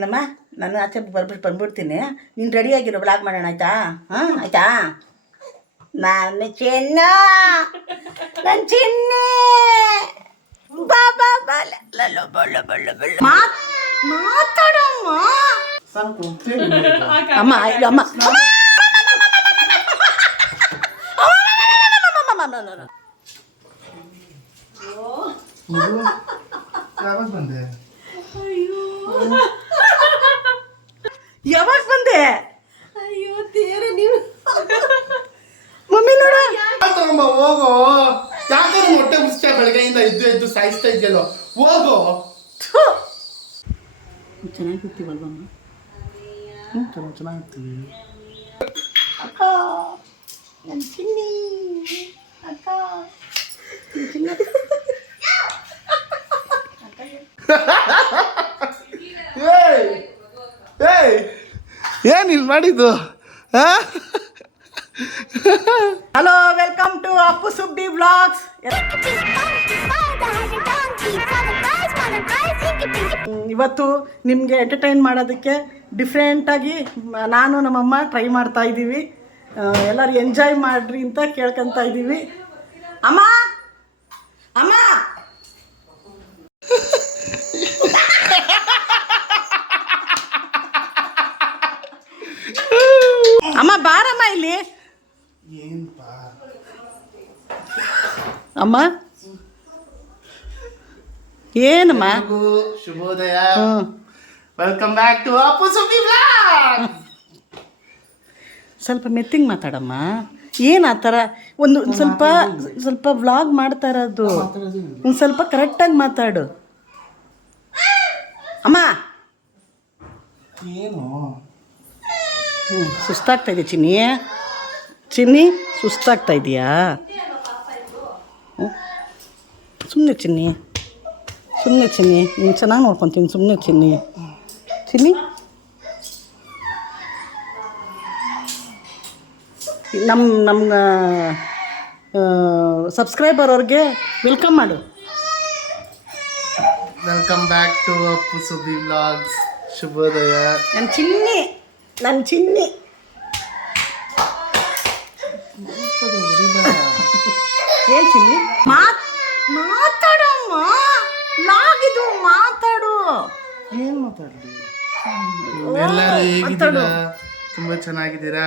ಏನಮ್ಮ ನಾನು ಆಚೆ ಬಂದ್ಬಿಡ್ತೀನಿ. ನೀನು ರೆಡಿಯಾಗಿರೋ ಬ್ಲಾಗ್ ಮಾಡೋಣ ಆಯಿತಾ? ಹಾಂ ಆಯಿತಾ? ನಾನು ಚಿನ್ನ ನನ್ನ ಚಿನ್ನಿ ಬಾಬಾ ಬಾಲ ಬಳ್ಳ ಬಳ್ಳ ಬಳ್ಳ ಮಾತಾಡಮ್ಮ ಅಮ್ಮ ಅಮ್ಮ ಯಾವಾಗ ಬಂದೆ? ಅಯ್ಯೋ ತೇರ ನೀವು ಮಮ್ಮಿ ನೋಡ ತಗೊಂಬ ಹೋಗೋ. ಯಾಕೆ ಹೊಟ್ಟೆ ಮುಚ್ಚ ಬೆಳಗ್ಗೆಯಿಂದ ಎದ್ದು ಸಾಯಿಸ್ತಾ ಇದೆಯಲ್ಲೋ, ಹೋಗೋ. ಚೆನ್ನಾಗಿರ್ತೀವಲ್ವಮ್ಮ? ಚೆನ್ನಾಗಿರ್ತೀವಿ. ಅಕ್ಕ ನನ್ನ ಚಿನ್ನಿ ಅಕ್ಕ ಚಿನ್ನ ಏನ್ ಇಲ್ಲಿ ಮಾಡಿದ್ದು? Hello, welcome to Appu Subbi vlogs. ಇವತ್ತು ನಿಮಗೆ ಎಂಟರ್ಟೈನ್ ಮಾಡೋದಕ್ಕೆ ಡಿಫ್ರೆಂಟಾಗಿ ನಾನು ನಮ್ಮಮ್ಮ ಟ್ರೈ ಮಾಡ್ತಾ ಇದ್ದೀವಿ. ಎಲ್ಲರೂ ಎಂಜಾಯ್ ಮಾಡ್ರಿ ಅಂತ ಕೇಳ್ಕೊತಾ ಇದ್ದೀವಿ. ಅಮ್ಮ ಅಮ್ಮ ಅಮ್ಮ ಬಾರಮ್ಮ ಇಲ್ಲಿ. ಅಮ್ಮ ಏನಮ್ಮ? ಶುಭೋದಯ, welcome back to Appu Subbi vlog. ಸ್ವಲ್ಪ ಮೆತ್ತಿಗೆ ಮಾತಾಡಮ್ಮ. ಏನು ಆ ಥರ ಒಂದು ಸ್ವಲ್ಪ ಸ್ವಲ್ಪ ವ್ಲಾಗ್ ಮಾಡ್ತಾ ಇರೋದು, ಒಂದು ಸ್ವಲ್ಪ ಕರೆಕ್ಟಾಗಿ ಮಾತಾಡು ಅಮ್ಮ. ಏನು ಸುಸ್ತಾಗ್ತಾ ಇದೆ ಚಿನ್ನಿ? ಚಿನ್ನಿ ಸುಸ್ತಾಗ್ತಾ ಇದೆಯಾ? ಸುಮ್ಮನೆ ಚಿನ್ನಿ, ಸುಮ್ಮನೆ ಚಿನ್ನಿ, ನೀನು ಚೆನ್ನಾಗಿ ನೋಡ್ಕೊತೀನಿ. ಸುಮ್ಮನೆ ಚಿನ್ನಿ, ಚಿನ್ನಿ ನಮ್ಮ ಸಬ್ಸ್ಕ್ರೈಬರ್ ಅವ್ರಿಗೆ ವೆಲ್ಕಮ್ ಮಾಡು. Welcome back to Appu Subbi vlogs. ಶುಭೋದಯ. ನನ್ನ ಚಿನ್ನಿ, ನನ್ನ ಚಿನ್ನಿ. ಏನು ಚಿನ್ನಿ? ಮಾತಾಡಮ್ಮ, ನಾಗಿದು ಮಾತಾಡು. ಏನು ಮಾತಾಡಲಿ? ಎಲ್ಲರೂ ಹೇಗಿದ್ದೀರಾ? ತುಂಬ ಚೆನ್ನಾಗಿದ್ದೀರಾ?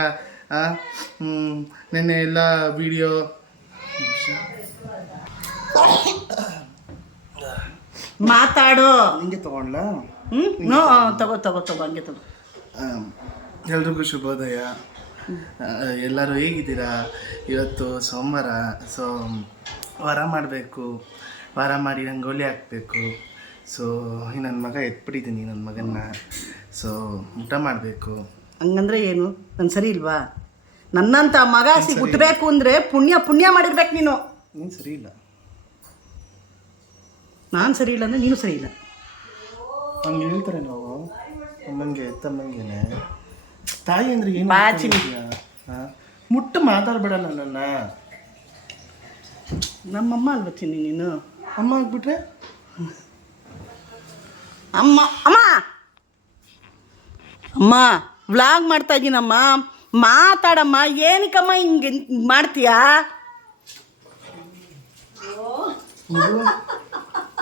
ನೆನ್ನೆ ಎಲ್ಲ ವಿಡಿಯೋ ಮಾತಾಡು. ಹಿಂಗೆ ತಗೊಂಡ್ಲ? ನೋ, ತಗೋ ತಗೋ ತಗೋ, ಹಂಗೆ ತಗೋ. ಎಲ್ರಿಗೂ ಶುಭೋದಯ. ಎಲ್ಲರೂ ಹೇಗಿದ್ದೀರಾ? ಇವತ್ತು ಸೋಮವಾರ, ಸೊ ವಾರ ಮಾಡಬೇಕು. ವಾರ ಮಾಡಿ ರಂಗೋಲಿ ಹಾಕಬೇಕು. ಸೊ ನನ್ನ ಮಗ ಎತ್ಬಿಟ್ಟಿದ್ದೀನಿ, ನನ್ನ ಮಗನ್ನ. ಸೊ ಊಟ ಮಾಡಬೇಕು. ಹಂಗಂದ್ರೆ ಏನು? ನಾನು ಸರಿ ಇಲ್ವಾ? ನನ್ನಂಥ ಮಗ ಹುಟ್ಟಬೇಕು ಅಂದರೆ ಪುಣ್ಯ ಪುಣ್ಯ ಮಾಡಿರ್ಬೇಕು ನೀನು. ನೀನು ಸರಿ ಇಲ್ಲ. ನಾನು ಸರಿ ಇಲ್ಲ ಅಂದರೆ ನೀನು ಸರಿ ಇಲ್ಲ. ಹಂಗೆ ಹೇಳ್ತಾರೆ ನಾವು ಅಮ್ಮಂಗೆ ತಮ್ಮಂಗೆನೆ. ತಾಯಿ ಅಂದರೆ ಏನು? ಮುಟ್ಟು ಮಾತಾಡ್ಬೇಡ ನನ್ನ. ನಮ್ಮಮ್ಮ ಅಲ್ವ ಚಿನ್ನಿ ನೀನು? ಅಮ್ಮ ಆಗ್ಬಿಟ್ರೆ ಅಮ್ಮ ಅಮ್ಮ ಅಮ್ಮ ವ್ಲಾಗ್ ಮಾಡ್ತಾ ಇದ್ದೀನಮ್ಮ, ಮಾತಾಡಮ್ಮ. ಏನಕ್ಕಮ್ಮ ಹಿಂಗೆ ಮಾಡ್ತೀಯಾ?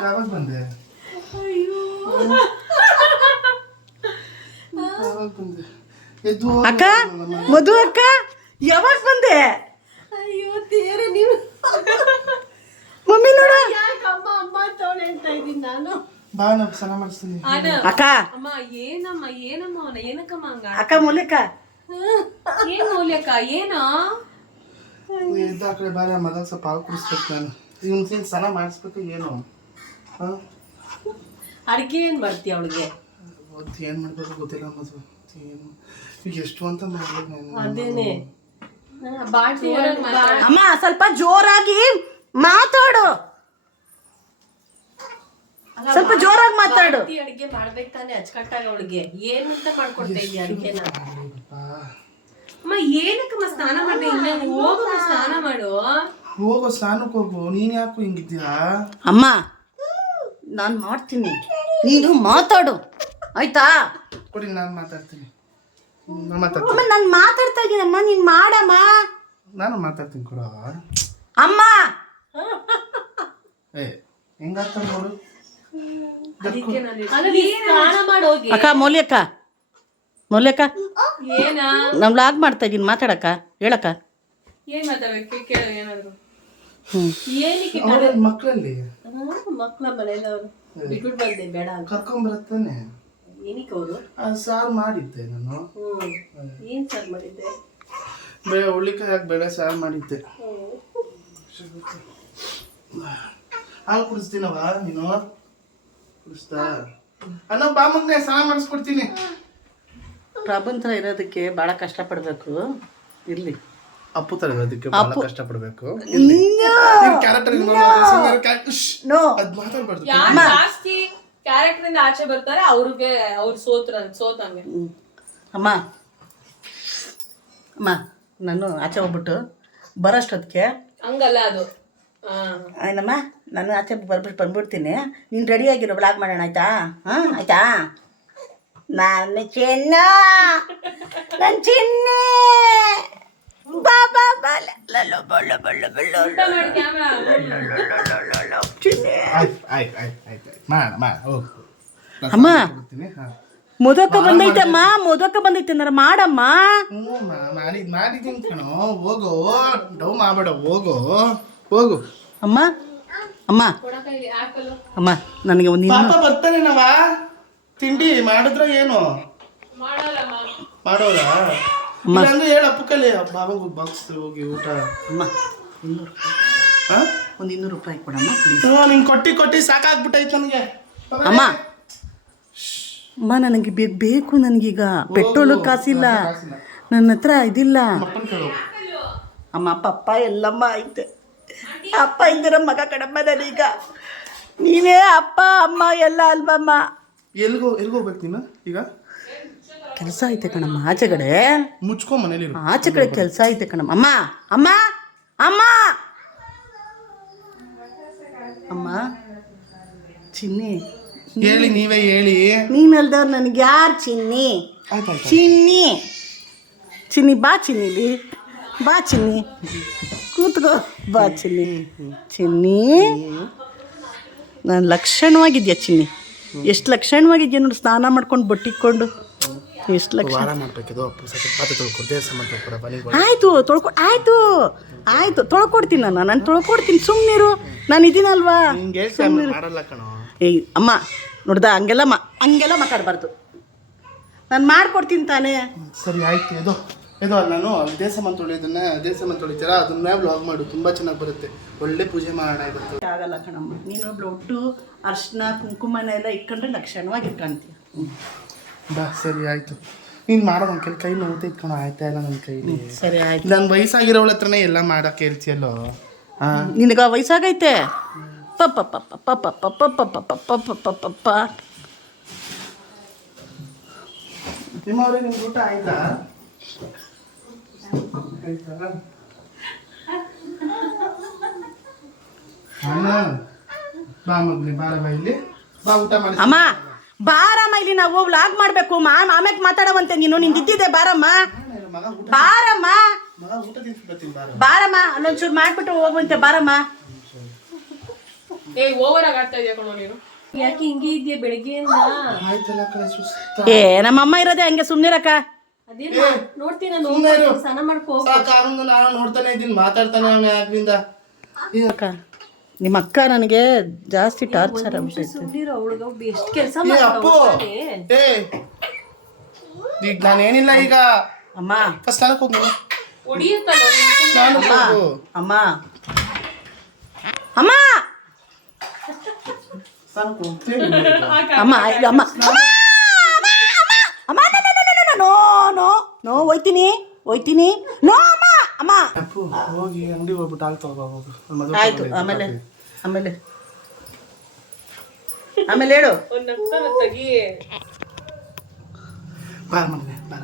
ಯಾವಾಗ ಬಂದೆ? ಅಕ್ಕ, ಮಧು ಅಕ್ಕ, ಯಾವಾಗ ಬಂದೆ? ಅಯ್ಯೋ ತೇರ ನೀವು ಮಮ್ಮಿ ನೋಡ. ಯಾಕಮ್ಮ ಅಮ್ಮ ತೋಳೆ ಅಂತ ಇದ್ದೀನಿ ನಾನು. ಬಾ, ನಾವು ಸ್ನಾನ ಮಾಡಿಸ್ತೀನಿ. ಅಕ್ಕ ಅಮ್ಮ ಏನಮ್ಮ ಏನಮ್ಮ ಅವನ ಏನಕ್ಕಮ್ಮ ಹಂಗ? ಅಕ್ಕ ಮೂಲೆಕ್ಕ ಏನ್ ಮೌಲ್ಯಕ್ಕ ಏನೋ? ಎದ್ದ ಆ ಕಡೆ ಬಾರ, ಮಗ ಸ್ವಲ್ಪ ಹಾವು ಕುಡಿಸ್ಬೇಕು ನಾನು. ಇವನ್ ಸ್ನಾನ ಮಾಡಿಸ್ಬೇಕು. ಏನು ಅಡ್ಗೆ ಏನ್ ಮಾಡ್ತೀಯ ಅವಳಿಗೆ? ಏನು ಮಾಡ್ಬೇಕು ಗೊತ್ತಿಲ್ಲ ಮದು. ಏನು ಈಗ ಎಷ್ಟು ಅಂತ ಮಾಡ್ಬೇಕು ನಾನು. ಅದೇನೆ ಬಾಟಿ ಅಮ್ಮ, ಸ್ವಲ್ಪ ಜೋರಾಗಿ ಮಾತಾಡು. ಸ್ವಲ್ಪ ಜೋರಾಗಿ ಮಾತಾಡು. ಅಡ್ಗೆ ಮಾಡ್ಬೇಕು ತಾನೆ ಅಚ್ಚುಕಟ್ಟಾಗ ಅವಳಿಗೆ. ಏನಂತ ಮಾಡ್ಕೊಡ್ತಾ ಇದೀಯ ಅಡ್ಗೆನ? ಅಮ್ಮ ಏನಕ್ಕಮ್ಮ ಸ್ನಾನ ಮಾಡ್ದೆ? ಇನ್ನ ಹೋಗಮ್ಮ ಸ್ನಾನ ಮಾಡು. ಹೋಗೋ, ಸ್ನಾನಕ್ಕೆ ಹೋಗು. ನೀನು ಯಾಕೋ ಹಿಂಗಿದ್ದೀಯಾ? ಅಮ್ಮ, ನಾನು ಮಾಡ್ತೀನಿ, ನೀನು ಮಾತಾಡು. ಆಯ್ತಾ? ಕೊಡಿ ನಾನು ಮಾತಾಡ್ತೀನಿ. ನಾನು ಮಾತಾಡ್ತೀನಿ. ಅಮ್ಮ ನಾನು ಮಾತಾಡ್ತಾ ಇದ್ದೀನಮ್ಮ, ನೀನು ಮಾಡಮ್ಮ. ನಾನು ಮಾತಾಡ್ತೀನಿ ಕೊಡ. ಅಮ್ಮ ಹೆಂಗಾಗ್ತ ನೋಡು. ಸ್ನಾನ ಮಾಡೋಗಿ. ಅಕ್ಕ ಮೌಲ್ಯಕ್ಕ ಏನ ನಾನು ವ್ಲಾಗ್ ಮಾಡ್ತಾ ಇದ್ದೀನಿ, ಮಾತಾಡಕ್ಕ ಹೇಳಕ್ಕ. ಏನ್ ಮಾತಾಡ್ಬೇಕು ಕೇಳ ಏನಾದ್ರು. ಏನಕ್ಕೆ ಮಕ್ಕಳಲ್ಲಿ ಮಕ್ಳ ಮನೆಯಲ್ಲವ್ರು ಬಿಟ್ಬಿಟ್ಟು ಬಂದೆ ಬೇಡ ಅಂತ ಕರ್ಕೊಂಬರತ್ತಾನೆ. ಏನಕ್ಕೆ ಅವರು ಸಾರು ಮಾಡಿದ್ದೆ ನಾನು. ಏನ್ ಸಾರ್ ಮಾಡಿದ್ದೆ? ಹುಳ್ಳಿಕಾಯಿ ಹಾಕಿ ಬೇಳೆ ಸಾರು ಮಾಡಿದ್ದೆ. ಹಾಲು ಕುಡಿಸ್ತೀನವ ನೀನು? ಕುಡಿಸ್ತಾ ಅನ್ನ ಬಾ ಮಗನೆ, ಸ್ನಾನ ಮಾಡಿಸ್ಕೊಡ್ತೀನಿ. ಪ್ರಬಂಧ ಇರೋದಕ್ಕೆ ಭಾಳ ಕಷ್ಟಪಡಬೇಕು. ಇರಲಿ ಅಪ್ಪು ತರ ಇರೋದಕ್ಕೆ ಭಾಳ ಕಷ್ಟಪಡಬೇಕು. ಕ್ಯಾರೆಕ್ಟರ್ ಮಾತಾಡ್ಬಾರ್ದು. ಯಾರು ಜಾಸ್ತಿ ಕ್ಯಾರೆಕ್ಟರ್ ಇಂದ ಆಚೆ ಬರ್ತಾರೆ ಅವ್ರಿಗೆ ಅವ್ರು ಸೋತಂಗೆ. ಅಮ್ಮ ನಾನು ಆಚೆ ಹೋಗ್ಬಿಟ್ಟು ಬರೋಷ್ಟೊತ್ತಿಗೆ ಹಂಗಲ್ಲ ಅದು. ಏನಮ್ಮ, ನಾನು ಆಚೆ ಬಂದ್ಬಿಡ್ತೀನಿ. ನೀನು ರೆಡಿಯಾಗಿರೋ ವ್ಲಾಗ್ ಮಾಡೋಣ, ಆಯ್ತಾ? ಆಯ್ತಾ? ನನ್ನ ಚಿನ್ನ, ನನ್ನ ಚಿನ್ನಿ ಬಾ ಬಾ ಬಾ ಲಲ್ಲೋ ಬಳ್ಳ ಬಳ್ಳ ಬಳ್ಳ ಚಿನ್ನಿ. ಅಮ್ಮ ಮೊದಕ ಬಂದೈತಮ್ಮ, ಮೊದಕ ಬಂದೈತೆ ಏನಾರ ಮಾಡಮ್ಮ. ಮಾಡಿದ್ದೀನಿ ಕಣೋ, ಹೋಗು, ಡೌ ಮಾಡಬೇಡ, ಹೋಗು ಹೋಗು. ಅಮ್ಮ ಅಮ್ಮ ಅಮ್ಮ ನನಗೆ ಒಂದು ಪಾಪ ಬರ್ತಾನೆ ನಾವ ತಿಂಡಿ ಮಾಡಿದ್ರ ಏನು ಮಾಡೋದ ಅಂದ್ರೆ ಹೇಳ ಅಪ್ಪಕಲ್ಲಿ ಬಾಬಂಗು ಬಾಕ್ಸ್ ಹೋಗಿ ಊಟ. ಅಮ್ಮ ಒಂದು 200 ರೂಪಾಯಿ ಕೊಡಮ್ಮ ಪ್ಲೀಸ್. ನಿಂಗೆ ಕೊಟ್ಟಿ ಸಾಕಾಗ್ಬಿಟ್ಟೈತೆ ನನಗೆ. ಅಮ್ಮ ಅಮ್ಮ ನನಗೆ ಬೇಕು, ನನಗೀಗ ಪೆಟ್ರೋಲು ಕಾಸಿಲ್ಲ, ನನ್ನ ಹತ್ರ ಇದಿಲ್ಲ. ಅಮ್ಮ ಪಪ್ಪ ಎಲ್ಲಮ್ಮ ಐತೆ, ಅಪ್ಪ ಇಲ್ದಿರ ಮಗ ಕಡಮ್ಮ ನನೀಗ. ನೀನೇ ಅಪ್ಪ ಅಮ್ಮ ಎಲ್ಲ ಅಲ್ವಮ್ಮ. ಎಲ್ಗೋಗ್ಬೇಕು ನೀನು ಈಗ? ಕೆಲಸ ಐತೆ ಕಣಮ್ಮ ಆಚೆ ಕಡೆ, ಮುಚ್ಕೊ ಮನೇಲಿ. ಆಚೆ ಕಡೆ ಕೆಲಸ ಐತೆ ಕಣಮ್ಮ. ಅಮ್ಮ ಅಮ್ಮ ಅಮ್ಮ ಅಮ್ಮ ಚಿನ್ನಿ ಹೇಳಿ, ನೀವೇ ಹೇಳಿ. ನೀನಲ್ದವ್ರು ನನಗೆ ಯಾರು ಚಿನ್ನಿ? ಚಿನ್ನಿ ಚಿನ್ನಿ ಬಾ ಚಿನ್ನಿಲಿ, ಬಾ ಚಿನ್ನಿ ಕೂತ್ಕೋ, ಬಾ ಚಿನ್ನಿ. ಚಿನ್ನಿ ನಾನು ಲಕ್ಷಣವಾಗಿದ್ಯಾ ಚಿನ್ನಿ? ಎಷ್ಟು ಲಕ್ಷಣವಾಗಿದ್ಯಾ ನೋಡು, ಸ್ನಾನ ಮಾಡ್ಕೊಂಡು ಬಟ್ಟಿಕ್ಕೊಂಡು ಎಷ್ಟು ಲಕ್ಷಣ. ಆಯಿತು ಆಯಿತು ತೊಳ್ಕೊಡ್ತೀನಿ, ನಾನು ತೊಳ್ಕೊಡ್ತೀನಿ, ಸುಮ್ಮನಿರು, ನಾನು ಇದೀನಲ್ವಾ. ಏಯ್ ಅಮ್ಮ ನೋಡ್ದ, ಹಂಗೆಲ್ಲ ಮಾತಾಡಬಾರ್ದು, ನಾನು ಮಾಡ್ಕೊಡ್ತೀನಿ ತಾನೇ. ಸರಿ ಆಯ್ತು. ಇದು ನಾನು ದೇಸಮನ್ ತೊಳಿತೀರಾ, ಅದನ್ನ ವ್ಲಾಗ್ ಮಾಡು, ತುಂಬ ಚೆನ್ನಾಗಿ ಬರುತ್ತೆ. ಒಳ್ಳೆ ಪೂಜೆ ಮಾಡೋಣ ಇವತ್ತು. ಆಗಲ್ಲ ಕಣಮ್ಮ, ನೀನು ಒಟ್ಟು ಅರ್ಶಿನ ಕುಂಕುಮನ ಎಲ್ಲ ಇಟ್ಕೊಂಡ್ರೆ ಲಕ್ಷಣವಾಗಿ ಇಟ್ಕೊಂತೀಯ. ಬಾ ಸರಿ ಆಯಿತು. ನೀನು ಮಾಡೋದು ಒಂದು ಕೈ ನೋವುತ್ತೆ ಇಟ್ಕೊಂಡು ಆಯ್ತಾ ಇಲ್ಲ ನನ್ನ ಕೈಲಿ. ಸರಿ ಆಯ್ತು. ನನ್ನ ವಯಸ್ಸಾಗಿರೋಳ ಹತ್ರನೇ ಎಲ್ಲ ಮಾಡೋಕೆ ಹೇಳ್ತೀಯಲ್ಲೋ. ನಿನಗ ವಯಸ್ಸಾಗೈತೆ? ಪಪ್ಪ ಪಪ್ಪ ಪಪ್ಪ ಪಪ್ಪ ಪಪ್ಪ ಪಪ್ಪ ಪಪ್ಪ. ನಿಮ್ಮವ್ರಿಗೆ ನಿಮ್ಗೆ ಊಟ ಆಯ್ತಾ? ಬಾ ಮಗ್ನಿ, ಬಾರ ಬಾ ಇಲ್ಲಿ, ಬಾ ಊಟ ಮಾಡಿ. ಅಮ್ಮ ಬಾರಮ್ಮ, ಇಲ್ಲಿ ನಾವು ವ್ಲಾಗ್ ಮಾಡಬೇಕು, ಆಮೇಲೆ ಮಾತಾಡವಂತೆ ನೀನು. ನಿಂದಿದ್ದೆ ಬಾರಮ್ಮ, ಬಾರಮ್ಮ ಬಾರಮ್ಮ, ಅಲ್ಲೊಂಚೂರು ಮಾಡ್ಬಿಟ್ಟು ಹೋಗುವಂತೆ ಬಾರಮ್ಮ. ಓವರ್ ಆಗಿ ಆಡ್ತಾ ಇದೆಯಾ ಕಣೋ ನೀನು? ಯಾಕೆ ಹಿಂಗೆ ಇದೆಯಾ ಬೆಳಗ್ಗೆಯಿಂದ? ಏ ನಮ್ಮಮ್ಮ ಇರೋದೇ ಹಂಗೆ, ಸುಮ್ಮನಿರಕ್ಕ. ಅದೇನು ನೋಡ್ತೀನಿ ನಾನು, ಸ್ನಾನ ಮಾಡ್ಕೋ. ನಾನು ನೋಡ್ತಾನೆ ಇದ್ದೀನಿ, ಮಾತಾಡ್ತಾನೆ ಯಾಕಿಂದ. ಅಕ್ಕ ನಿಮ್ಮ ಅಕ್ಕ ನನಗೆ ಜಾಸ್ತಿ ಟಾರ್ಚರ್ ಆಗ್ಬಿಟ್ಟೈತೆ. ಸುಮ್ಮನಿರೋ, ಅವಳಿಗೆ ಎಷ್ಟು ಕೆಲಸ ಅಪ್ಪು ಈಗ ನಾನೇನಿಲ್ಲ ಈಗ. ಅಮ್ಮ ಫಸ್ಟ್ ಸ್ನಾನಕ್ಕೆ ಹೋಗಿ ಹೊಡಿಯುತ್ತಲ್ಲ ಅಮ್ಮ ಅಮ್ಮ ಸ್ನಾನಕ್ಕೆ ಹೋಗ್ತೀನಿ. ಅಮ್ಮ ಅಮ್ಮ ಅಮ್ಮ ನೋ ನೋ ನೋ ಹೋಯ್ತೀನಿ ನೋ ಅಮ್ಮ ಅಮ್ಮ. ಅಪ್ಪು ಹೋಗಿ ಅಂಗಡಿ ಹೋಗ್ಬಿಟ್ಟು ಹಾಲು ತಗೋಬೋದು. ಆಯ್ತು, ಆಮೇಲೆ ಆಮೇಲೆ ಆಮೇಲೆ ಹೇಳು. ತೆಗಿ. ಬಾ ಮನೆ ಬರ.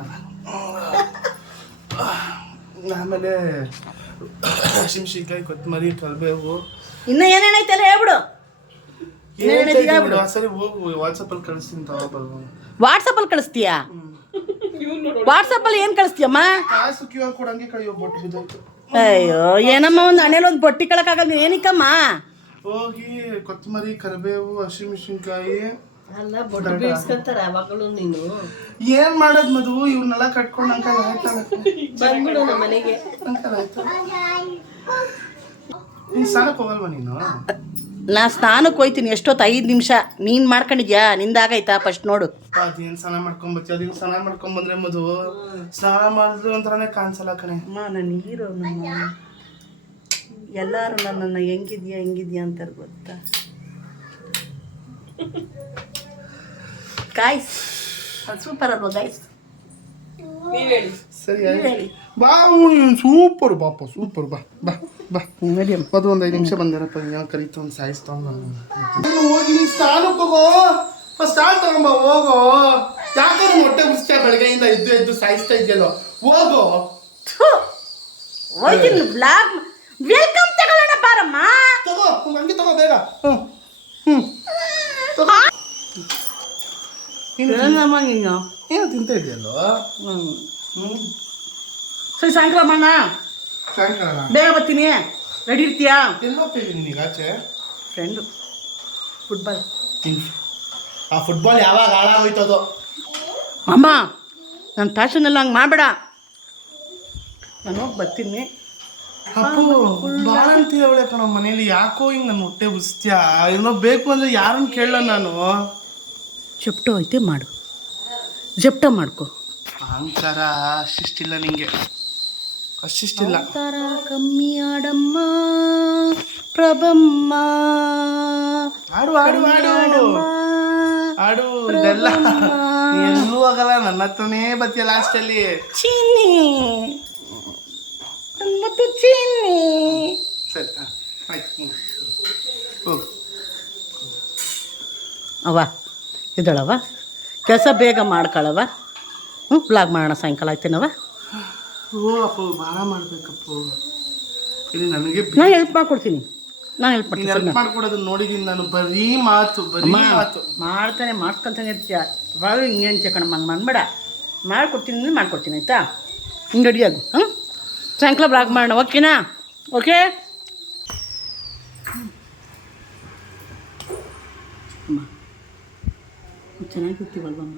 ಆಮೇಲೆ ಹಸಿಮೆಣಸಿನ್ಕಾಯಿ, ಕೊತ್ತಂಬರಿ, ಕರಿಬೇವು, ಇನ್ನು ಏನೇನೈತೆಲ್ಲ ಹೇಳ್ಬಿಡು. ಸರಿ ಹೋಗು, ವಾಟ್ಸಪ್ಪಲ್ಲಿ ಕಳಿಸ್ತೀನಿ ತಗೋಬರ್ಬೋದು. ವಾಟ್ಸಪ್ಪಲ್ಲಿ ಕಳಿಸ್ತೀಯಾ? ವಾಟ್ಸಪ್ಪಲ್ಲಿ ಏನು ಕಳಿಸ್ತೀಯಮ್ಮ? ಕಾಸು QR ಕೋಡ್ ಹಂಗೆ ಕಳಿಯೋ ಬೊಟ್ಟು ಬಿದ್ದೋಯ್ತು. ಅಯ್ಯೋ ಏನಮ್ಮ, ಒಂದು ಹಣೆಯಲ್ಲಿ ಒಂದು ಬೊಟ್ಟಿ ಕಳಕ್ಕಾಗಲ್ಲ ಏನಕ್ಕಮ್ಮ? ಹೋಗಿ ಕೊತ್ತಂಬರಿ, ಕರಿಬೇವು, ಹಸಿಮೆಣಸಿನ್ಕಾಯಿ ಅಲ್ಲ ಬೊಟ್ಟು ಬೀಳ್ಸ್ಕೊಂತಾರ ಅವಾಗಲೂ. ನೀನು ಏನ್ ಮಾಡೋದ್ ಮಧು, ಇವ್ರನ್ನೆಲ್ಲ ಕಟ್ಕೊಂಡು ಅಂಕಲ್ ಆಯ್ತಲ್ಲ, ಬಂದ್ಬಿಡು ನಮ್ಮ ಮನೆಗೆ. ಅಂಕಲ್ ಆಯ್ತು. ನೀನ್ ಸ್ನಾನಕ್ಕೆ ಹೋಗಲ್ವಾ ನೀನು? ನಾ ಸ್ನಾನಕ್ಕೆ ಹೋಯ್ತೀನಿ. ಎಷ್ಟೊತ್ತು 5 ನಿಮಿಷ. ನೀನು ಮಾಡ್ಕೊಂಡಿದ್ಯಾ? ನಿಂದಾಗೈತಾ? ಫಸ್ಟ್ ನೋಡು. ಅದೇನ್ ಸ್ನಾನ ಮಾಡ್ಕೊಂಬತ್ತಿ, ಅದೇನು ಸ್ನಾನ ಮಾಡ್ಕೊಂಬಂದ್ರೆ ಮಧು ಸ್ನಾನ ಮಾಡಿದ್ರೆ ಒಂಥರನೇ ಕಾಣಿಸಲ್ಲ ಕಣೆ. ಅಮ್ಮ ನಾನು ಹೀರೋ, ಎಲ್ಲರೂ ನನ್ನನ್ನು ಹೆಂಗಿದ್ಯಾ ಅಂತಾರೆ ಗೊತ್ತಾ? ಗಾಯ್ಸ್ ಅದು ಸೂಪರ್ ಅಲ್ವಾ ಗಾಯ್ಸ್? ನೀವ್ ಹೇಳಿ. ಸರಿ ಬಾ, ಸೂಪರ್ ಬಾಪ, ಸೂಪರ್ ಬಾ ಬಾ ಬಾ. ಮೀಡಿಯಂ ಅದು ಒಂದು 5 ನಿಮಿಷ ಬಂದಿರಪ್ಪ, ಕರೀತ ಒಂದು ಸಾಯಿಸ್ ತಗೊಂಡು ಹೋಗಿ ನೀನು ಸ್ನಾನಕ್ಕೆ ಹೋಗೋ. ಫಸ್ಟ್ ಹಾಲು ತಗೊಂಬ ಹೋಗೋ. ಯಾಕೆ ನಿಮ್ಮ ಹೊಟ್ಟೆ ಉಸ್ತಾ ಬೆಳಗ್ಗೆಯಿಂದ ಎದ್ದು ಸಾಯಿಸ್ತಾ ಇದೆಯಲ್ಲೋ, ಹೋಗೋ. ಹೋಯ್ತೀನಿ ಬ್ಲಾಗ್. ವೆಲ್ಕಮ್ ತಗೊಳ್ಳೋಣ ಬಾರಮ್ಮ. ತಗೋ ಹಂಗೆ ತಗೋ ಬೇಗ. ತಗೋ. ಏನಮ್ಮ ನೀನು ಏನು ತಿಂತ ಇದೆಯಲ್ಲೋ? ಸರಿ ಸಾಯಂಕಾಲ ಮಾಡೋಣ. ಸಾಯಂಕಾಲ ಬೇಗ ಬರ್ತೀನಿ. ರೆಡಿ ಇರ್ತೀಯಾ? ಎಲ್ಲ ಹೋಗ್ತಿದ್ದೀನಿ ನೀನೀಗ ಆಚೆ? Friend football. ಆ ಫುಟ್ಬಾಲ್ ಯಾವಾಗ ಹಾಳಾಗೋಯ್ತದೋ ಅಮ್ಮ. ನನ್ನ ಫ್ಯಾಷನ್ ಎಲ್ಲ ಹಂಗೆ ಮಾಡಬೇಡ. ನಾನು ಹೋಗಿ ಬರ್ತೀನಿ. ಅಪ್ಪು ಭಾಳ ಅಂತೀಯ ಅವಳೆ ಕಣ ಮನೇಲಿ. ಯಾಕೋ ಹಿಂಗೆ ನನ್ನ ಹೊಟ್ಟೆ ಉಸ್ತ್ಯಾ? ಏನೋ ಬೇಕು ಅಂದರೆ ಯಾರನ್ನು ಕೇಳಲ್ಲ ನಾನು. ಜಪ್ಟೋ ಐತೆ ಮಾಡು, ಜಪ್ಟ ಮಾಡ್ಕೊ. ಅಹಂಕಾರ ಅಷ್ಟಿಷ್ಟಿಲ್ಲ ನಿಂಗೆ, ಅಷ್ಟಿಷ್ಟಿಲ್ಲ. ಥರ ಕಮ್ಮಿ ಆಡಮ್ಮ ಪ್ರಭಮ್ಮ. ಆಡು ಆಡು ಆಡು ಆಡು. ಇದೆಲ್ಲ ಎಲ್ಲೂ ಆಗಲ್ಲ, ನನ್ನ ಹತ್ರನೇ ಬತ್ತಿಯ ಲಾಸ್ಟಲ್ಲಿ. ಚೀನಿ ಮತ್ತು ಚೀನಿ. ಸರಿ ಆಯ್ತು ಹೋಗು. ಅವ ಇದಳವ, ಕೆಲಸ ಬೇಗ ಮಾಡ್ಕೊಳ್ಳವ. ವ್ಲಾಗ್ ಮಾಡೋಣ ಸಾಯಂಕಾಲ ಆಯ್ತೇನವ? ಓ ಅಪ್ಪು ಭಾಳ ಮಾಡ್ಬೇಕಪ್ಪು. ಇಲ್ಲಿ ನನಗೆ ನಾನು ಹೆಲ್ಪ್ ಮಾಡ್ಕೊಡ್ತೀನಿ. ನಾನು ಹೆಲ್ಪ್ ಮಾಡ್ತೀನಿ. ಹೆಲ್ಪ್ ಮಾಡ್ಕೊಡೋದನ್ನ ನೋಡಿದ್ದೀನಿ ನಾನು. ಬರೀ ಮಾತು ಮಾಡ್ತಾನೆ ಮಾಡ್ಕೊಂತಾನೆ ಇರ್ತೀಯ. ಅವಾಗ ಹಿಂಗೆ ಅಂತೀಯ ಕಣಮ್ಮ, ಹಂಗೆ ಮಾಡಬೇಡ. ಮಾಡ್ಕೊಡ್ತೀನಿ ಮಾಡ್ಕೊಡ್ತೀನಿ ಆಯಿತಾ? ಹಿಂಗೆ ರೆಡಿಯಾಗು. ಸಾಯಂಕಾಲ ವ್ಲಾಗ್ ಮಾಡೋಣ, ಓಕೆನಾ? ಓಕೆ ಅಮ್ಮ, ಚೆನ್ನಾಗಿರ್ತೀವಲ್ವಮ್ಮ?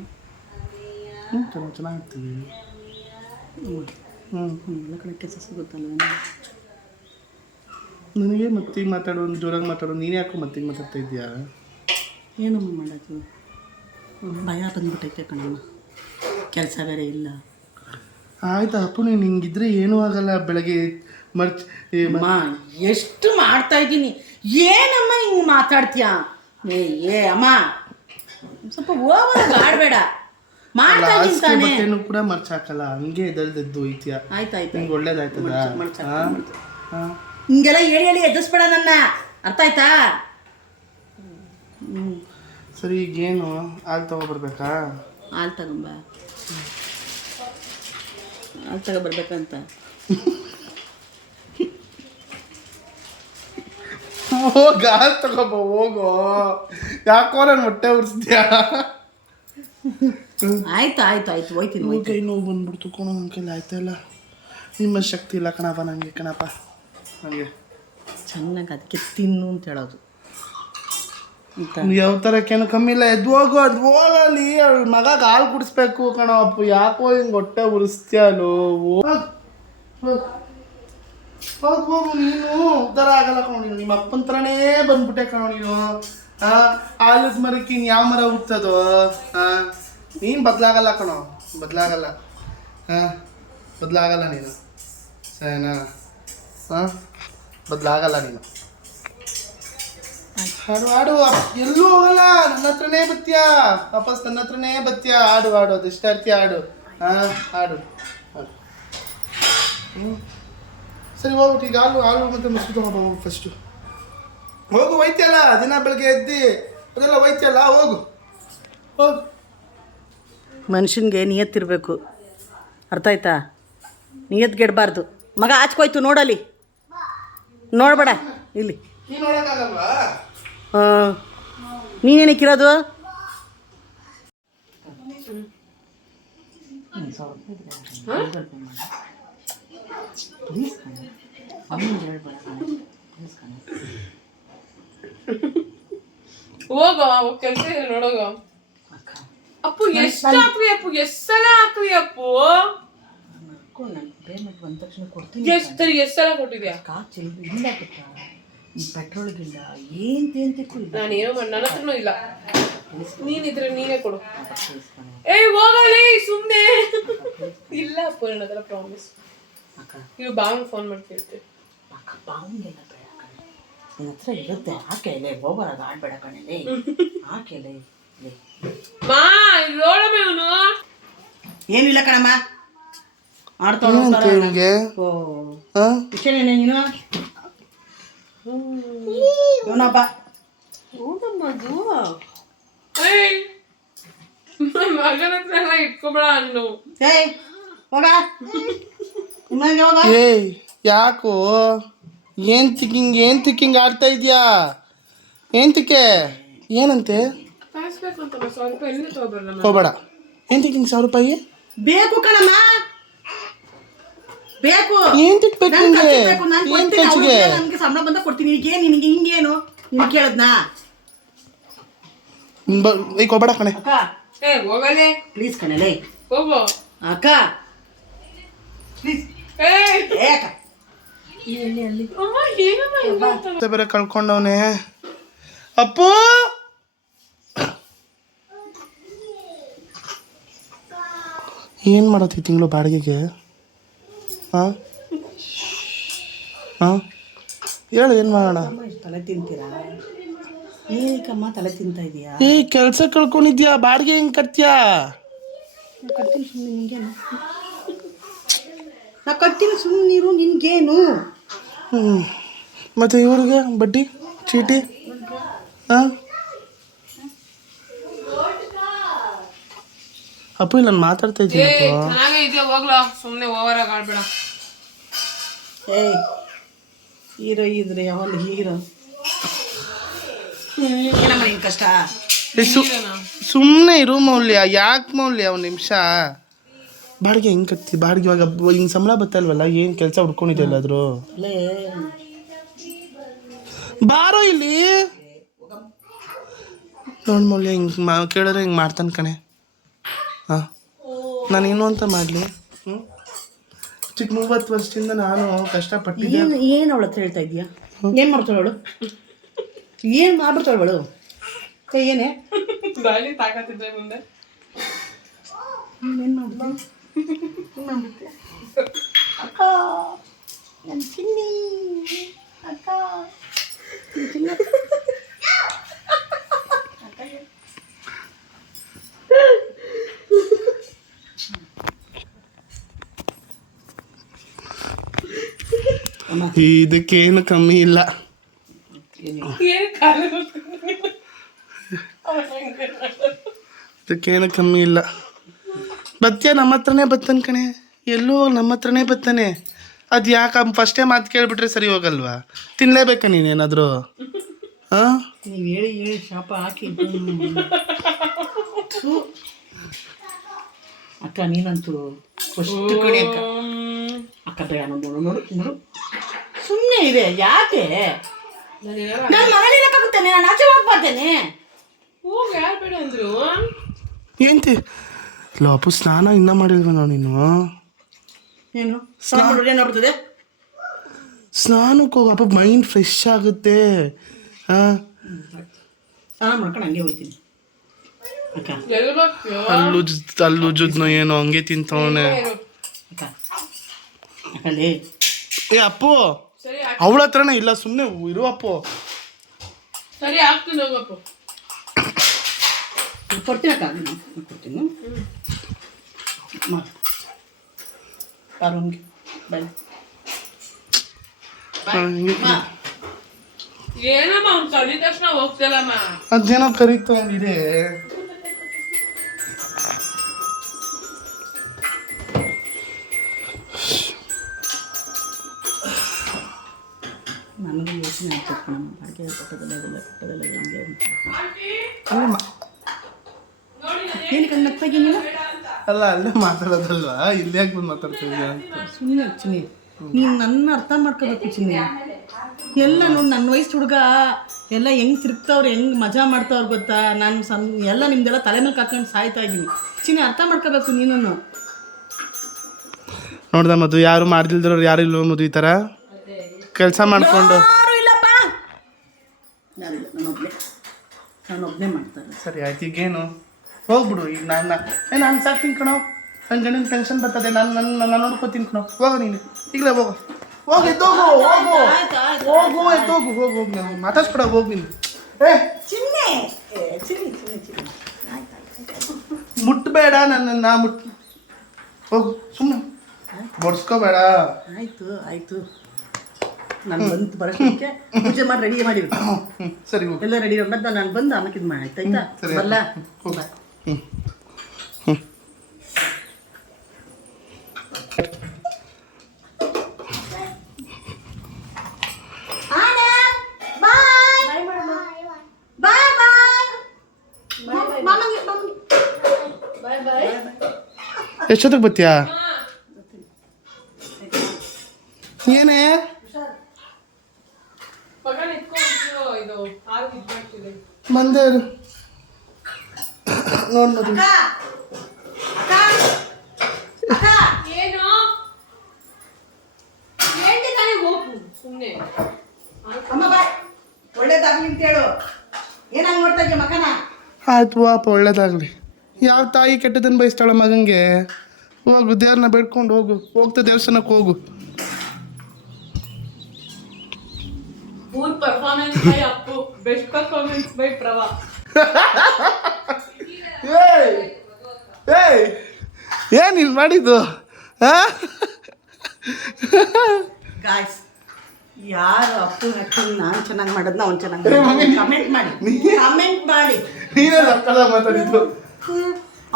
ಚೆನ್ನಾಗಿರ್ತೀವಿ. ಎಲ್ಲ ಕಡೆ ಕೆಲಸ ಸಿಗುತ್ತಲ್ವ? ನನಗೆ ಮತ್ತೀಗ ಮಾತಾಡೋ, ಜೋರಾಗಿ ಮಾತಾಡೋ. ನೀನು ಯಾಕೋ ಮತ್ತೀಗ ಮಾತಾಡ್ತಾ ಇದೆಯಾ? ಏನಮ್ಮ ಮಾಡೋದು, ಭಯ ಬಂದ್ಬಿಟ್ಟೈತೆ ಕಣಮ್ಮ. ಕೆಲಸ ಬೇರೆ ಇಲ್ಲ. ಆಯ್ತು ಅಪ್ಪು, ನೀನು ಹಿಂಗಿದ್ರೆ ಏನೂ ಆಗಲ್ಲ. ಬೆಳಗ್ಗೆ ಅಮ್ಮ ಎಷ್ಟು ಮಾಡ್ತಾ ಇದ್ದೀನಿ. ಏನಮ್ಮ ಹಿಂಗೆ ಮಾತಾಡ್ತೀಯ? ಏ ಅಮ್ಮ ಸ್ವಲ್ಪ ಓವರ್ ಆಡಬೇಡ. ಮಾಡ್ತಾ ಇದ್ದೀನಿ ತಾನೇ. ಬಟ್ಟೆನೂ ಕೂಡ ಮರ್ಚಾಕಲ್ಲ, ಹಂಗೆ ಎದ್ದು ಹೋಯ್ತೀಯ. ಆಯ್ತಾಯ್ತು, ನಿಂಗೆ ಒಳ್ಳೇದಾಯ್ತದ? ಹಿಂಗೆಲ್ಲ ಹೇಳಿ ಎದ್ದಿಸ್ಬೇಡ ನನ್ನ, ಅರ್ಥ ಆಯ್ತಾ? ಸರಿ ಈಗೇನು ಹಾಲು ತಗೊಬರ್ಬೇಕಾ? ಹಾಲು ತಗೊಂಬ, ಹಾಲು ತಗೊಬರ್ಬೇಕಂತ. ಹೋಗ ಹಾಲು ತಗೊಬ ಹೋಗೋ. ಯಾಕೋ ನನ್ನ ಹೊಟ್ಟೆ ಉರ್ಸ್ತೀಯಾ? ಆಯ್ತು ಆಯ್ತು ಆಯ್ತು ಹೋಯ್ತೀನಿ. ಕೈ ನೋವು ಬಂದ್ಬಿಡ್ತು ಕಣ ನನ್ನ ಕೈಲಿ. ಆಯ್ತಲ್ಲ, ನಿಮ್ಮ ಶಕ್ತಿ ಇಲ್ಲ ಕಣಪ್ಪ ನನಗೆ. ಕಣಪ್ಪ ನನಗೆ ಚೆನ್ನಾಗಿ ಅದಕ್ಕೆ ತಿನ್ನು ಅಂತ ಹೇಳೋದು. ಯಾವ ಥರಕ್ಕೇನು ಕಮ್ಮಿ ಇಲ್ಲ. ಎದ್ದು ಹೋಗು, ಅದು ಹೋಗಲಿ. ಅವ್ಳ ಮಗಗೆ ಹಾಲು ಕುಡಿಸ್ಬೇಕು ಕಣೋ ಅಪ್ಪು. ಯಾಕೋ ಹಿಂಗೆ ಹೊಟ್ಟೆ ಉರಿಸ್ತೀಯಲ್ಲೋ? ಹೋಗು ನೀನು. ಉದ್ಧಾರ ಆಗಲ್ಲ ಕಣೋ ನೀನು. ನಿಮ್ಮ ಅಪ್ಪನ ಥರನೇ ಬಂದ್ಬಿಟ್ಟೆ ಕಣೋ ನೀನು. ಆಲದ ಮರಕ್ಕೆ ಇನ್ನು ಯಾವ ಮರ ಹುಟ್ಟದೋ? ನೀನು ಬದಲಾಗಲ್ಲ ಕಣೋ, ಬದಲಾಗಲ್ಲ. ಬದಲಾಗಲ್ಲ ನೀನು, ಸರಿನಾ? ಬದಲಾಗಲ್ಲ ನೀನು. ಹಾಡು ಹಾಡು. ಎಲ್ಲೂ ಹೋಗಲ್ಲ, ನನ್ನ ಹತ್ರನೇ ಬತ್ತೀಯಾ ವಾಪಸ್. ನನ್ನ ಹತ್ರನೇ ಬತ್ತೀಯಾ. ಹಾಡು ಹಾಡು, ಅದು ಇಷ್ಟ ಆಡ್ತೀಯ ಹಾಡು. ಹಾಡು ಹಾಡು. ಸರಿ ಹೋಗ್ಬಿಟ್ಟು ಈಗ ಹಾಲು ಮತ್ತೆ ಮೊಸರು ತಗೊಂಡು ಹೋಗು ಫಸ್ಟು. ಹೋಗು, ಒಯ್ತಿಯಲ್ಲ ದಿನ ಬೆಳಗ್ಗೆ ಎದ್ದು ಅದೆಲ್ಲ ಒಯ್ತಿಯಲ್ಲ, ಹೋಗು ಹೋಗು. ಮನುಷ್ಯನಿಗೆ ನಿಯತ್ತಿರಬೇಕು, ಅರ್ಥ ಆಯ್ತಾ? ನಿಯತ್ಗೆಡಬಾರ್ದು. ಮಗ ಆಚ್ಕೋಯ್ತು ನೋಡಲಿ, ನೋಡಬೇಡ ಇಲ್ಲಿ. ನೀನು ನೋಡೋಕ್ಕಾಗಲ್ವಾ? ನೀನೇನಕ್ಕಿರೋದು? ಹೋಗೋ ಕೆಲಸ ಇದೆ ನೋಡೋಗ. ಅಪ್ಪು ಎಷ್ಟು ಹಾಕ್ರಿ ಅಪ್ಪು, ಎಷ್ಟು ಸಲ ಹಾಕ್ರಿ ಅಪ್ಪು? ಎಷ್ಟು ಸಲ ಕೊಟ್ಟಿದ್ಯಾ? ಪೆಟ್ರೋಲ್ಗಿಲ್ಲ ಏನು ನಾನೇನೋ ನನ್ನ ಹತ್ರನೂ ಇಲ್ಲ. ನೀನಿದ್ರೆ ನೀನೇ ಕೊಡು. ಹೋಗಲಿ ಸುಮ್ಮನೆ. ಇಲ್ಲ ಅಪ್ಪು ನನ್ನ ಹತ್ರ ಪ್ರಾಮಿಸ್. ಇವು ಬಾವನ್ ಫೋನ್ ಮಾಡಿ ಕೇಳ್ತೇವೆ. ಬಾವಂಗೆಲ್ಲ ಬೇಡ ಕಣೆ, ನಿನ್ನ ಹತ್ರ ಇರುತ್ತೆ. ಆಕೆಲೆ ಹೋಗೋರಾಗ ಆಡ್ಬೇಡ ಕಣೆ. ಆಕೆಲೆ ಮಾ ನೋಡಮ್ಮ ಇವನು ಏನಿಲ್ಲ ಕಣಮ್ಮ ಆಡ್ತಾಳೆ. ವಿಷಯನೇನೆ ನೀನು ಇವನಪ್ಪ ಹೌದಮ್ಮದು. ಮಗನ ಹತ್ರ ಎಲ್ಲ ಇಟ್ಕೊಬೇಡ ಅನ್ನು. ಹೋಗ ಏಯ್ ಯಾಕೋ ಏನ್ ತಿಕ್ಕಿಂಗ್ ಆಡ್ತಾ ಇದ್ಯಾ? ಏನ್ ತಿಕ್ಕೆ ಏನಂತೆ? ಕಾಯಿಸ್ಬೇಕು ಅಂತ ಸ್ವಲ್ಪ ಎಲ್ಲಿ ತಗೋಬರಲ್ಲ. ಹೋಗ್ಬೇಡ. ಏನ್ ತಿಕ್ಕಿಂಗ್ 1,000 ರೂಪಾಯಿ ಬೇಕು ಕಣಮ್ಮ, ಬೇಕು. ಏನ್ ತಿಕ್ಬೇಕು ನಿಂಗೆ? ಏನ್ ಖರ್ಚಿಗೆ? ನನಗೆ ಸಂಬಳ ಬಂದ ಕೊಡ್ತೀನಿ. ಈಗ ನಿನಗೆ ಹಿಂಗೇನು ನೀನು ಕೇಳದ್ನಾ? ಈಗ ಹೋಗ್ಬೇಡ ಕಣೆ. ಅಕ್ಕ ಹೋಗಲೇ ಪ್ಲೀಸ್ ಕಣಲೆ, ಹೋಗೋ ಅಕ್ಕ ಪ್ಲೀಸ್. ಬೇರೆ ಕಳ್ಕೊಂಡವನೆ ಅಪ್ಪು. ಏನ್ ಮಾಡತ್ತಿ ತಿಂಗಳು ಬಾಡಿಗೆಗೆ? ಹಾಂ ಹಾಂ ಹೇಳು, ಏನು ಮಾಡೋಣ? ತಲೆ ತಿಂತೀರಾ? ಏನಕ್ಕಮ್ಮ ತಲೆ ತಿಂತಾ ಇದೀಯಾ? ಕೆಲಸ ಕಳ್ಕೊಂಡಿದ್ಯಾ, ಬಾಡಿಗೆ ಹೆಂಗೆ ಕಟ್ತೀಯಾ? ಕಟ್ತೀನಿ ಸುಮ್ಮನೆ, ನಿಂಗೇನು? ನಾ ಕಟ್ತೀನಿ ಸುಮ್ಮನೆ, ನೀರು ನಿನ್ಗೇನು? ಮತ್ತೆ ಇವ್ರಿಗೆ ಬಡ್ಡಿ ಚೀಟಿ? ಹಾಂ ಅಪ್ಪು ಇಲ್ಲ, ನಾನು ಮಾತಾಡ್ತಾ ಇದ್ದೀನಿ. ಚೆನ್ನಾಗೇ ಇದೆಯಾ? ಹೋಗ್ಲಾ ಸುಮ್ಮನೆ ಓವರಾಗಿ ಆಡ್ಬೇಡ. ಹೀರೋ ಇದ್ರೆ ಯಾವಲ್ಲಿ ಹೀರೋ? ಏನಮ್ಮ ನಿನ್ ಕಷ್ಟ? ಸುಮ್ಮನೆ ಇರು ಮೌಲ್ಯ, ಯಾಕೆ ಮೌಲ್ಯ? ಒಂದು ನಿಮಿಷ. ಬಾಡಿಗೆ ಹೆಂಗೆ ಕಟ್ತಿ? ಬಾಡಿಗೆ ಇವಾಗ ಹಿಂಗೆ ಸಂಬಳ ಬತ್ತಲ್ವಲ್ಲ, ಏನು ಕೆಲಸ ಹುಡ್ಕೊಂಡಿದ್ದೆ ಎಲ್ಲಾದರೂ? ಬಾರೋ ಇಲ್ಲಿ ನೋಡಿ ಮೌಲ್ಯ, ಹಿಂಗೆ ಕೇಳಿದ್ರೆ ಹಿಂಗೆ ಮಾಡ್ತಾನೆ ಕಣೆ. ಹಾಂ ನಾನೇನು ಅಂತ ಮಾಡಲಿ? ಚಿಕ್ಕ 30 ವರ್ಷದಿಂದ ನಾನು ಕಷ್ಟಪಟ್ಟಿದ್ದೆ. ಏನು ಅವಳ ಹತ್ರ ಹೇಳ್ತಾ ಇದೀಯಾ? ಏನು ಮಾಡ್ತಾಳೆ ಅವಳು? ಏನು ಮಾಡ್ಬಿಡ್ತಾಳೆ ಅವಳು? ಏನೇ ಗಾಳಿ ತಾಕತ್ತಿದ್ದೆ ಮುಂದೆ. ಏನು ಮಾಡ್ಬಿಟ್ಟೆ ಅಕ್ಕ? ನನ್ನ ಚಿನ್ನಿ ಅಕ್ಕ, ಚಿನ್ನ ಇದಕ್ಕೇನು ಕಮ್ಮಿ ಇಲ್ಲ. ಇದಕ್ಕೇನು ಕಮ್ಮಿ ಇಲ್ಲ. ಬತ್ತೀಯ ನಮ್ಮ ಹತ್ರನೇ ಬತ್ತಾನೆ ಕಣೆ, ಎಲ್ಲೋ ನಮ್ಮ ಹತ್ರನೇ ಬತ್ತಾನೆ. ಅದು ಯಾಕೆ ಫಸ್ಟೇ ಮಾತು ಕೇಳಿಬಿಟ್ರೆ ಸರಿ ಹೋಗಲ್ವಾ? ತಿನ್ನಲೇಬೇಕಾ ನೀನೇನಾದರೂ? ಹಾಂ ನೀವು ಹೇಳಿ ಹೇಳಿ ಶಾಪ ಹಾಕಿ. ಅಕ್ಕ ನೀನಂತೂ ಫಸ್ಟ್ ಕಡೆ ಅಕ್ಕ. ಅಕ್ಕ ಬೇಡ ನೋಡು ನೋಡು ನೋಡು, ಸುಮ್ಮನೆ ಇದೆ. ಯಾಕೆ ನಾನು ಮನೇಲಿ ಇರಕ್ಕಾಗುತ್ತೇನೆ? ನಾನು ಆಚೆ ಹೋಗ್ಬಾರ್ದೇನೆ? ಹೋಗಿ ಯಾರು ಬೇಡ ಅಂದ್ರು? ಏಂತಿ ಲೋ ಅಪ್ಪು, ಸ್ನಾನ ಇನ್ನೂ ಮಾಡಿಲ್ವ ನಾವು? ನೀನು ಏನು ಏನಾಗ್ತದೆ? ಸ್ನಾನಕ್ಕೆ ಹೋಗು ಅಪ್ಪ, ಮೈಂಡ್ ಫ್ರೆಶ್ ಆಗುತ್ತೆ. ಹಾಂ ಸ್ನಾನ ಮಾಡ್ಕೊಂಡು ಹಂಗೆ ಹೋಗ್ತೀನಿ ಅಕ್ಕ. ಅಲ್ಲುಜ್ಜದ್ನೋ ಏನೋ ಹಂಗೆ ತಿಂತವನೆ ಅಕ್ಕ. ಅಕ್ಕಲ್ಲಿ ಏ ಅಪ್ಪು, ಅವಳ ಹತ್ರನೇ ಇಲ್ಲ, ಸುಮ್ಮನೆ ಇರು ಅಪ್ಪು. ಸರಿ ಆಗ್ತೀನಿ ಹೋಗಪ್ಪ. ಕೊಡ್ತೀನಿ ಅಕ್ಕ, ಕೊಡ್ತೀನಿ. ರೂಮ್ಗೆ ಬಾಯ್. ಏನಮ್ಮ ಅವ್ನು ಕರೀದ ತಕ್ಷಣ ಹೋಗ್ತಿಲ್ಲಮ್ಮ. ಅದೇನೋ ಕರೀತಂಗಿದೆ. ನನಗೂ ಯೋಚನೆ ಆಗ್ತದೆ ಕಣಮ್ಮ, ಬಾಡಿಗೆ ಕೊಟ್ಟದಲ್ಲ ಹೆಂಗೆ ಅಂತ. ಏನಕ್ಕೆ ಹಂಗೆ ನಗ್ತಾಗಿ ನೀನು ಅಲ್ಲ ಅಲ್ಲೇ ಮಾತಾಡೋದಲ್ವಾ ಇಲ್ಲಿ ಯಾಕೆ ಬಂದು ಮಾತಾಡ್ತಿದ್ಯಾ ಅಂತ. ಸುಮ್ಮನೆ ಚಿನ್ನಿ ನೀನು ನನ್ನ ಅರ್ಥ ಮಾಡ್ಕೋಬೇಕು ಚಿನ್ನಿ. ಎಲ್ಲ ನೋಡಿ ನನ್ನ ವಯಸ್ಸು ಹುಡುಗ ಎಲ್ಲ ಹೆಂಗೆ ತಿರುಗ್ತವ್ರು ಹೆಂಗೆ ಮಜಾ ಮಾಡ್ತವ್ರು ಗೊತ್ತಾ. ನಾನು ಎಲ್ಲ ನಿಮ್ದೆಲ್ಲ ತಲೆ ಮೇಲೆ ಹಾಕೊಂಡು ಸಾಯ್ತಾ ಇದ್ದೀನಿ ಚಿನ್ನಿ. ಅರ್ಥ ಮಾಡ್ಕೋಬೇಕು ನೀನು. ನೋಡ್ದ ಮಧು, ಯಾರು ಮಾಡ್ದಿಲ್ದಿರೋರು ಯಾರು ಇಲ್ವೋ ಮಧು ಈ ಥರ ಕೆಲಸ ಮಾಡ್ಕೊಂಡು. ಯಾರು ಇಲ್ಲಪ್ಪ, ಯಾರಿಲ್ಲ, ನಾನೊಬ್ಬನೇ ಮಾಡ್ತಾರೆ. ಸರಿ ಆಯ್ತು, ಈಗೇನು ಹೋಗ್ಬಿಡು. ಈಗ ನಾನು ಸಾಕ್ತೀನಿ ಕಣೋ, ನನ್ನ ಗಂಡನ ಟೆನ್ಷನ್ ಬರ್ತದೆ. ನಾನು ನೋಡ್ಕೊತೀನಿ ಕಣೋ. ಹೋಗು ನೀನು ಈಗಲೇ ಹೋಗು, ಹೋಗು ಎದ್ದೋಗು, ಹೋಗು ಹೋಗು ಎದ್ದೋಗು, ಹೋಗು ಹೋಗು. ನಾನು ಮಾತಾಡ್ಸ್ಬಿಡ, ಹೋಗು ನೀನು. ಚಿನ್ನಿ ಮುಟ್ಬೇಡ ನನ್ನನ್ನು, ಹೋಗು ಸುಮ್ಮನೆ ಬಡ್ಸ್ಕೋಬೇಡ. ಆಯ್ತು ನಾನು ಬಂದು ಬರೋಕ್ಕೆ ಪೂಜೆ ಮಾಡಿ ರೆಡಿ ಮಾಡಿ ಸರಿ ಹೋಗು. ಎಲ್ಲ ರೆಡಿ ಮತ್ತೆ ನಾನು ಬಂದು ಆಮೇಲೆ ಇದು ಮಾಡಿ ಆಯ್ತಾ. ಬರಲ್ಲ ಎಷ್ಟೊತ್ತಿಗೆ ಬರ್ತೀಯಾ? ಏನೇ ಬಂದೆ ನೋಡ್ ಮದು. ಒಳ್ಳೇದಾಗ್ಲಿ ಅಂತ ಹೇಳು. ಏನಂಗ್ ನೋಡ್ತಾ ಇದ್ಯ ಮಗನ? ಆಯ್ತು ವಾಪ, ಒಳ್ಳೇದಾಗ್ಲಿ. ಯಾವ ತಾಯಿ ಕೆಟ್ಟದನ್ನು ಬಯಸ್ತಾಳ ಮಗಂಗೆ? ಹೋಗು, ದೇವ್ರನ್ನ ಬೇಡ್ಕೊಂಡು ಹೋಗು. ಹೋಗ್ತಾ ದೇವಸ್ಥಾನಕ್ಕೆ ಹೋಗು. Poor performance by Appu, best performance by Prava. ಏನು ಇಲ್ಲಿ ಮಾಡಿದ್ದು? ಗಾಯ್ಸ್, ಯಾರು ಅಪ್ಪು ಆ್ಯಕ್ಟಿಂಗ್ ನಾನು ಚೆನ್ನಾಗಿ ಮಾಡೋದನ್ನ ಅವ್ನು ಚೆನ್ನಾಗಿ ಕಮೆಂಟ್ ಮಾಡಿ. ನೀನೇ ಸಕ್ಕದ ಮಾತಾಡಿದ್ದು.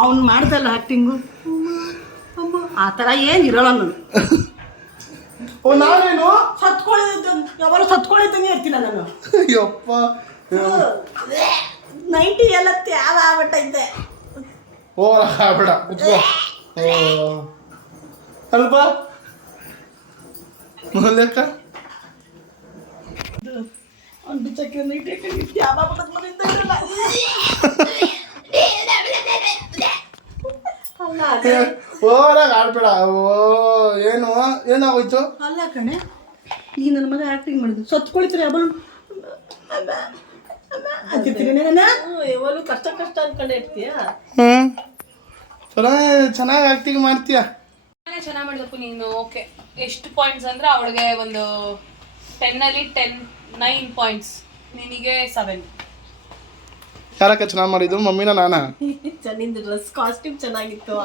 ಅವ್ನು ಮಾಡ್ದಲ್ಲ ಆ್ಯಕ್ಟಿಂಗು, ಆ ಥರ ಏನಿರೋಲ್ಲ ನಾನು. ಓ ನಾನೇನು ಯಾವಾಗ ಸತ್ಕೊಳ್ಳಿದ್ದಂಗೆ ಇರ್ತೀನ ನಾನು. ಅಯ್ಯಪ್ಪ, 90 ಎಲ್ಲ ತ್ಯಾವ ಆಗ್ಬಿಟ್ಟೈತೆ. ಓ ಬೇಡ ಕುತ್ಕೋ. ಅಲ್ಪ ಲೆಕ್ಕ ಅವ್ನು ಬಿಚ್ಚಕ್ಕೆ 90 ತ್ಯಾವ ಆಗ್ಬಿಟ್ಟದ. ಓರಾಗ ಆಡ್ಬೇಡ. ಏನು ಏನಾಗೋಯ್ತು? ಅಲ್ಲ ಕಣೆ, ಈ ನನ್ನ ಮಗ ಆ್ಯಕ್ಟಿಂಗ್ ಮಾಡಿದ್ದು ಸತ್ಕೊಳ್ತೀರಿ ಅವಳು ಯಾವಾಗಲೂ ಕಷ್ಟ ಅನ್ಕೊಂಡೆ ಇರ್ತೀಯ. ಚೆನ್ನಾಗಿ ಆಕ್ಟಿಂಗ್ ಮಾಡ್ತೀಯ. ಚೆನ್ನಾಗಿ ಮಾಡಿದಪ್ಪ ನೀನು. ಓಕೆ, ಎಷ್ಟು ಪಾಯಿಂಟ್ಸ್ ಅಂದ್ರೆ ಅವಳಿಗೆ ಒಂದು 10 9 ಪಾಯಿಂಟ್ಸ್, ನಿನಗೆ 7. ಯಾರಕ್ಕ ಚೆನ್ನಾಗಿ ಮಾಡಿದ್ದು, ಮಮ್ಮಿನ ನಾನಾ? ನಿಂದು ಡ್ರೆಸ್ ಕಾಸ್ಟ್ಯೂಮ್ ಚೆನ್ನಾಗಿತ್ತು.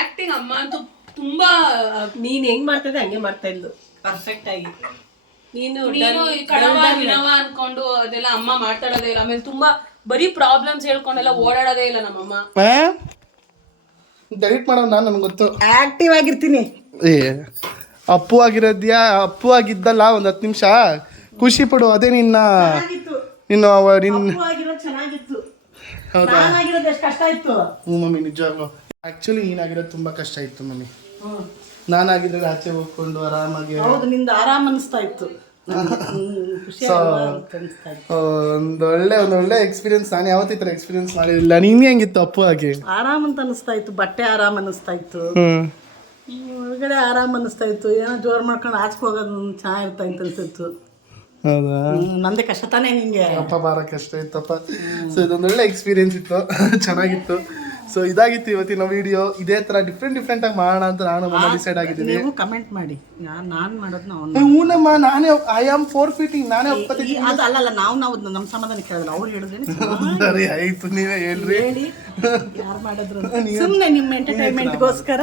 ಆಕ್ಟಿಂಗ್ ಅಮ್ಮ ಅಂತೂ ತುಂಬಾ, ನೀನ್ ಹೆಂಗ್ ಮಾಡ್ತಿದ್ದೆ ಹಂಗೆ ಮಾಡ್ತಾ ಇದ್ದು ಪರ್ಫೆಕ್ಟ್ ಆಗಿ. ನೀನು ಕಡವ ಗಿಡವ ಅನ್ಕೊಂಡು ಅದೆಲ್ಲ ಅಮ್ಮ ಮಾತಾಡೋದೇ ಇಲ್ಲ. ಆಮೇಲೆ ತುಂಬಾ ಬರೀ ಪ್ರಾಬ್ಲಮ್ಸ್ ಹೇಳ್ಕೊಂಡೆಲ್ಲ ಓಡಾಡೋದೇ ಇಲ್ಲ ನಮ್ಮಮ್ಮ. ಡೆಲಿಟ್ ಮಾಡೋದು ನಾನು, ನನಗೆ ಗೊತ್ತು. ಆಕ್ಟಿವ್ ಆಗಿರ್ತೀನಿ. ಅಪ್ಪು ಆಗಿರೋದ್ಯಾ? ಅಪ್ಪು ಆಗಿದ್ದಲ್ಲ ಒಂದು 10 ನಿಮಿಷ ಖುಷಿ ಪಡು. ಅದೇ ನಿನ್ನ ಚೆನ್ನಾಗಿತ್ತು. ಹೌದಾ? ನಾನಾಗಿರೋದು ಎಷ್ಟು ಕಷ್ಟ ಇತ್ತು. ಹ್ಞೂ ಮಮ್ಮಿ, ನಿಜವಾಗ್ಲು ಆ್ಯಕ್ಚುಲಿ ನೀನಾಗಿರೋದು ತುಂಬ ಕಷ್ಟ ಇತ್ತು ಮಮ್ಮಿ. ನಾನಾಗಿದ್ರೆ ಆಚೆ ಹೋಗ್ಕೊಂಡು ಆರಾಮಾಗಿ. ಹೌದು, ನಿಂದು ಆರಾಮ್ ಅನಿಸ್ತಾ ಇತ್ತು. ಒಂದೊಳ್ಳೆ ಎಕ್ಸ್ಪೀರಿಯನ್ಸ್. ನಾನು ಯಾವತ್ತೂ ಈ ಥರ ಎಕ್ಸ್ಪೀರಿಯನ್ಸ್ ಮಾಡಿರಲಿಲ್ಲ. ನೀನು ಹೆಂಗಿತ್ತು ಅಪ್ಪು ಆಗಿ? ಆರಾಮ್ ಅಂತ ಅನಿಸ್ತಾ ಇತ್ತು. ಬಟ್ಟೆ ಆರಾಮ್ ಅನಿಸ್ತಾ ಇತ್ತು, ಹೊರಗಡೆ ಆರಾಮ್ ಅನಿಸ್ತಾ ಇತ್ತು. ಏನೋ ಜೋರು ಮಾಡ್ಕೊಂಡು ಆಚೆ ಹೋಗೋದು ಚೆನ್ನಾಗಿರ್ತಾ ಅಂತ ಅನ್ಸಿತ್ತು. ಹೌದಾ? ನಂದೇ ಕಷ್ಟ ತಾನೇ ನಿಂಗೆ? ಅಪ್ಪ ಬಾರ ಕಷ್ಟ ಇತ್ತಪ್ಪ. ಸೊ ಇದೊಂದೊಳ್ಳೆ ಎಕ್ಸ್ಪೀರಿಯನ್ಸ್ ಇತ್ತು, ಚೆನ್ನಾಗಿತ್ತು. ಸೊ ಇದಾಗಿತ್ತು ಇವತ್ತಿನ ವಿಡಿಯೋ. ಇದೇ ಥರ ಡಿಫ್ರೆಂಟ್ ಆಗಿ ಮಾಡೋಣ ಅಂತ ನಾನು ಡಿಸೈಡ್ ಆಗಿದ್ದೀನಿ. ನೀವು ಕಮೆಂಟ್ ಮಾಡಿ. ನಾನು ಮಾಡೋದು ಹೂನಮ್ಮ, ನಾನೇ ಐ ಆಮ್ 4 feet, ನಾನೇ ಒಪ್ಪತ್ತೀನಿ. ಅದು ಅಲ್ಲ, ನಾವು ನಮ್ಮ ಸಮಾಧಾನ ಕೇಳಿದ್ರೆ ಅವ್ರು ಹೇಳಿದ್ರೆ ಸರಿ ಆಯ್ತು, ನೀವೇ ಹೇಳ್ರಿ. ಹೇಳಿ ಯಾರು ಮಾಡಿದ್ರು. ಸುಮ್ಮನೆ ನಿಮ್ಮ ಎಂಟರ್ಟೈನ್ಮೆಂಟ್ಗೋಸ್ಕರ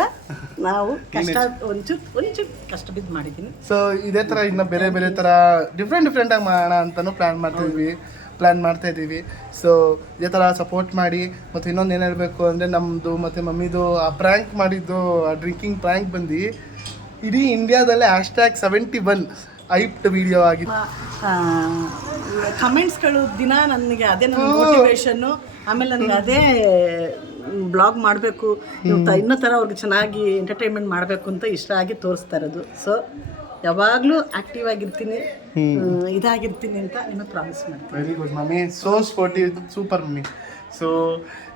ನಾವು ಕಷ್ಟ ಒಂಚೂರು ಕಷ್ಟ ಬಿದ್ದು ಮಾಡಿದ್ದೀನಿ. ಸೊ ಇದೇ ಥರ ಇನ್ನು ಬೇರೆ ಥರ ಡಿಫ್ರೆಂಟ್ ಆಗಿ ಮಾಡೋಣ ಅಂತಲೂ ಪ್ಲ್ಯಾನ್ ಮಾಡ್ತಾ ಇದ್ದೀವಿ. ಸೊ ಇದೇ ಥರ ಸಪೋರ್ಟ್ ಮಾಡಿ. ಮತ್ತು ಇನ್ನೊಂದು ಏನು ಹೇಳಬೇಕು ಅಂದರೆ, ನಮ್ಮದು ಮತ್ತು ಮಮ್ಮಿದು ಆ ಪ್ರ್ಯಾಂಕ್ ಮಾಡಿದ್ದು, ಆ ಡ್ರಿಂಕಿಂಗ್ ಪ್ರ್ಯಾಂಕ್ ಬಂದು ಇಡೀ ಇಂಡಿಯಾದಲ್ಲೇ #71 ಐಪ್ಡ್ ವಿಡಿಯೋ ಆಗಿ ಕಮೆಂಟ್ಸ್ಗಳು ದಿನ ನನಗೆ ಅದೇ ನನ್ನ ಮೋಟಿವೇಶನ್ನು. ಆಮೇಲೆ ನನಗೆ ಅದೇ ಬ್ಲಾಗ್ ಮಾಡಬೇಕು ಇನ್ನೂ ಥರ ಅವ್ರಿಗೆ ಚೆನ್ನಾಗಿ ಎಂಟರ್ಟೈನ್ಮೆಂಟ್ ಮಾಡಬೇಕು ಅಂತ ಇಷ್ಟ ಆಗಿ ತೋರಿಸ್ತಾ ಇರೋದು. ಸೊ ಯಾವಾಗಲೂ ಆ್ಯಕ್ಟಿವ್ ಆಗಿರ್ತೀನಿ, ಇದಾಗಿರ್ತೀನಿ ಅಂತ ನಿಮಗೆ ಪ್ರಾಮಿಸ್ ಮಾಡ್ತೀನಿ. Very good mummy, so sportive, super mummy. So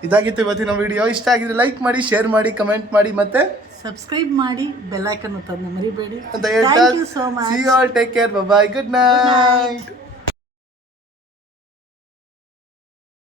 ಇದಾಗಿತ್ತು ಇವತ್ತಿನ ವಿಡಿಯೋ. ಇಷ್ಟ ಆಗಿದ್ರೆ ಲೈಕ್ ಮಾಡಿ, ಶೇರ್ ಮಾಡಿ, ಕಮೆಂಟ್ ಮಾಡಿ, ಮತ್ತೆ ಸಬ್ಸ್ಕ್ರೈಬ್ ಮಾಡಿ, ಬೆಲ್ ಐಕನ್ ಒತ್ತೋದನ್ನ ಮರಿಬೇಡಿ ಅಂತ ಹೇಳ್ತಾ thank you so much. See all, take care, bye bye, good night.